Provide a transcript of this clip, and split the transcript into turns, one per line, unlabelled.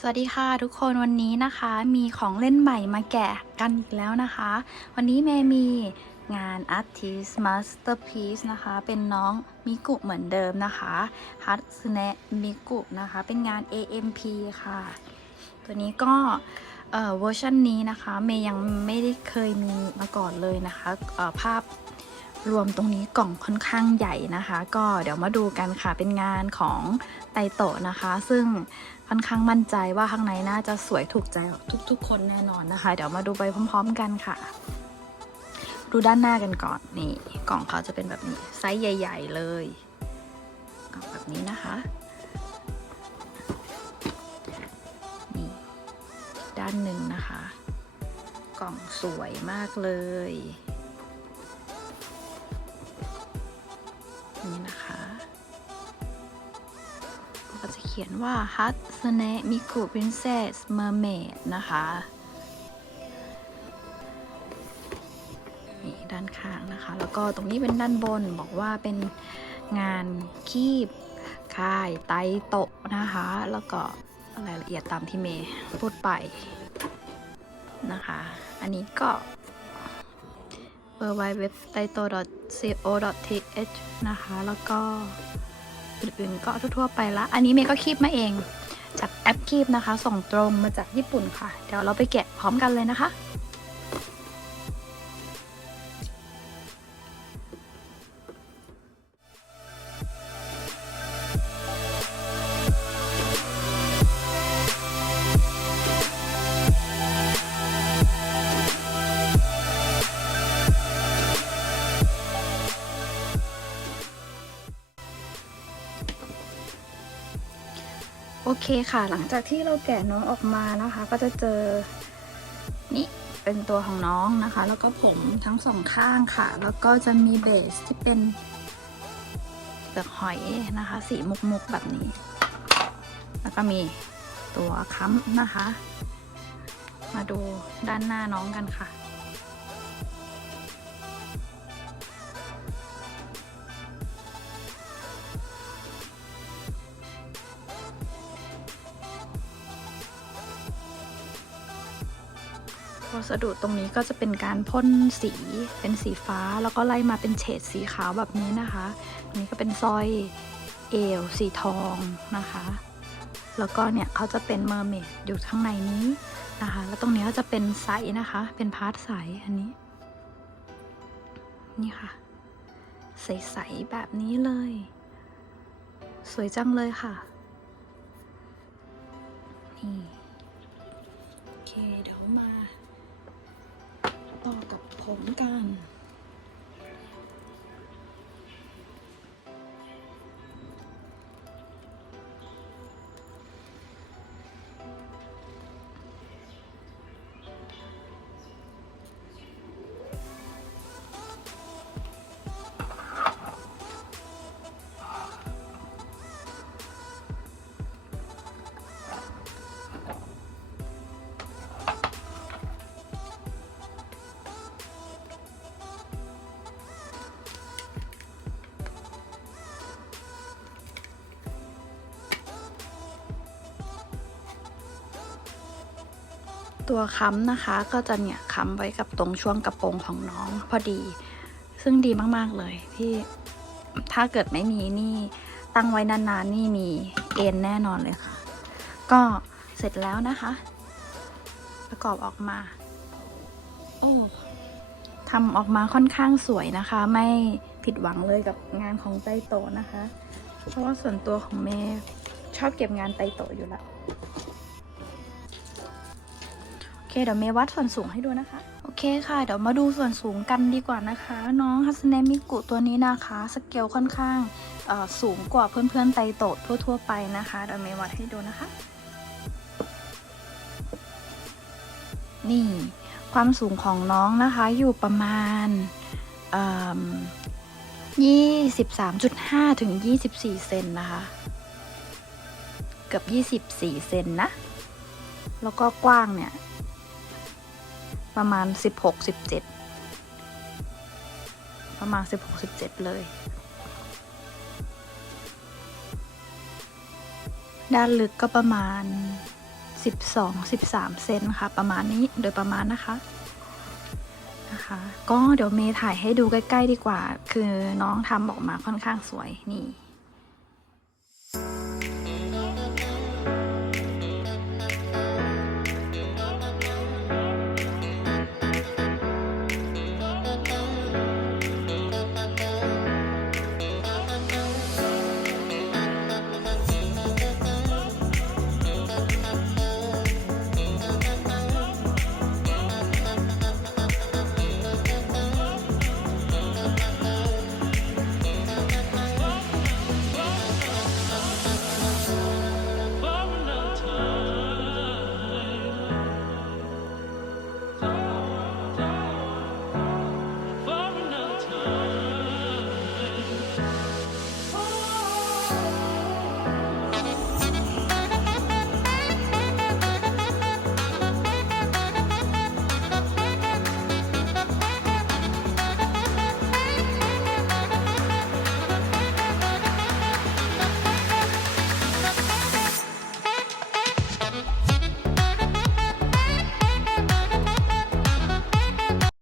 สวัสดีค่ะทุกคนวันนี้นะคะมีของเล่นใหม่มาแกะกันอีกแล้วนะคะ วันนี้เมย์มีงาน Artist Masterpiece นะคะ เป็นน้องมิกุเหมือนเดิมนะคะฮัตสเนะมิกุนะคะ เป็นงาน AMP ค่ะ ตัวนี้ก็เอ่อเวอร์ชันนี้นะคะ เมย์ยังไม่ได้เคยมีมาก่อนเลยนะคะเอ่อภาพ รวมตรงนี้กล่องค่อนข้างใหญ่นะคะ ก็เดี๋ยวมาดูกันค่ะเป็นงานของไตโตะนะคะ ซึ่งค่อนข้างมั่นใจว่าข้างในน่าจะสวยถูกใจทุกๆ คนแน่นอนนะคะ เดี๋ยวมาดูไปพร้อม ๆ กันค่ะ ดูด้านหน้ากันก่อนนี่ กล่องเขาจะเป็นแบบนี้ไซส์ใหญ่ ๆ เลยกล่องแบบนี้นะคะนี่ด้านหนึ่งนะคะ กล่องสวยมากเลย นี่นะคะก็จะเขียนว่า Hatsune Miku Princess Mermaid นะคะนี่ด้านข้างนะคะ แล้วก็ตรงนี้เป็นด้านบนบอกว่าเป็นงานคีบค่ายไตโตะนะคะ แล้วก็รายละเอียดตามที่เมย์พูดไปนะคะ อันนี้ก็ w w w t a i t o co th นะคะ แล้วก็อื่นๆก็ทั่วๆไปละ อันนี้เมย์ก็คีบมาเอง จากแอปคีบนะคะ ส่งตรงมาจากญี่ปุ่นค่ะ เดี๋ยวเราไปแกะพร้อมกันเลยนะคะ โอเคค่ะ หลังจากที่เราแกะน้องออกมานะคะ ก็จะเจอ นี่เป็นตัวของน้องนะคะ แล้วก็ผมทั้งสองข้างค่ะ แล้วก็จะมีเบสที่เป็นเปลือกหอยนะคะ สีมุกๆแบบนี้ แล้วก็มีตัวค้ำนะคะ มาดูด้านหน้าน้องกันค่ะ วัสดุตรงนี้ก็จะเป็นการพ่นสีเป็นสีฟ้า แล้วก็ไล่มาเป็นเฉดสีขาวแบบนี้นะคะอันนี้ก็เป็นสร้อยเอวสีทองนะคะ แล้วก็เนี่ยเขาจะเป็นเมอร์เมดอยู่ข้างในนี้นะคะ แล้วตรงนี้ก็จะเป็นใสนะคะ เป็นพาร์ทใสอันนี้ นี่ค่ะ ใสๆแบบนี้เลย สวยจังเลยค่ะ นี่ โอเค เดี๋ยวมา ต่อกับผมกัน ตัวค้ำนะคะก็จะเนี่ยค้ำไว้กับตรงช่วงกระโปรงของน้องพอดี ซึ่งดีมากๆเลยที่ถ้าเกิดไม่มีนี่ตั้งไว้นานๆนี่มีเอ็นแน่นอนเลยค่ะ ก็เสร็จแล้วนะคะ ประกอบออกมา โอ้ทำออกมาค่อนข้างสวยนะคะ ไม่ผิดหวังเลยกับงานของไตโตนะคะ เพราะว่าส่วนตัวของเมย์ชอบเก็บงานไตโตอยู่แล้ว เคเดี๋ยวเมวัดส่วนสูงให้ดูนะคะ โอเคค่ะ เดี๋ยวมาดูส่วนสูงกันดีกว่านะคะ น้องฮัสเนมิกุตัวนี้นะคะ สเกลค่อนข้างสูงกว่าเพื่อนๆไตโตะทั่วๆไปนะคะ เดี๋ยวเมวัดให้ดูนะคะ นี่ความสูงของน้องนะคะอยู่ประมาณยี่สิบสามจุดห้าถึงยี่สิบสี่เซนนะคะ เกือบยี่สิบสี่เซนนะ แล้วก็กว้างเนี่ย ประมาณ 16 17 ประมาณ 16 17 เลย ด้านลึกก็ประมาณ 12-13 เซนค่ะ ประมาณนี้โดยประมาณนะคะนะคะ ก็เดี๋ยวเมย์ถ่ายให้ดูใกล้ ๆ ดีกว่า คือน้องทำออกมาค่อนข้างสวยนี่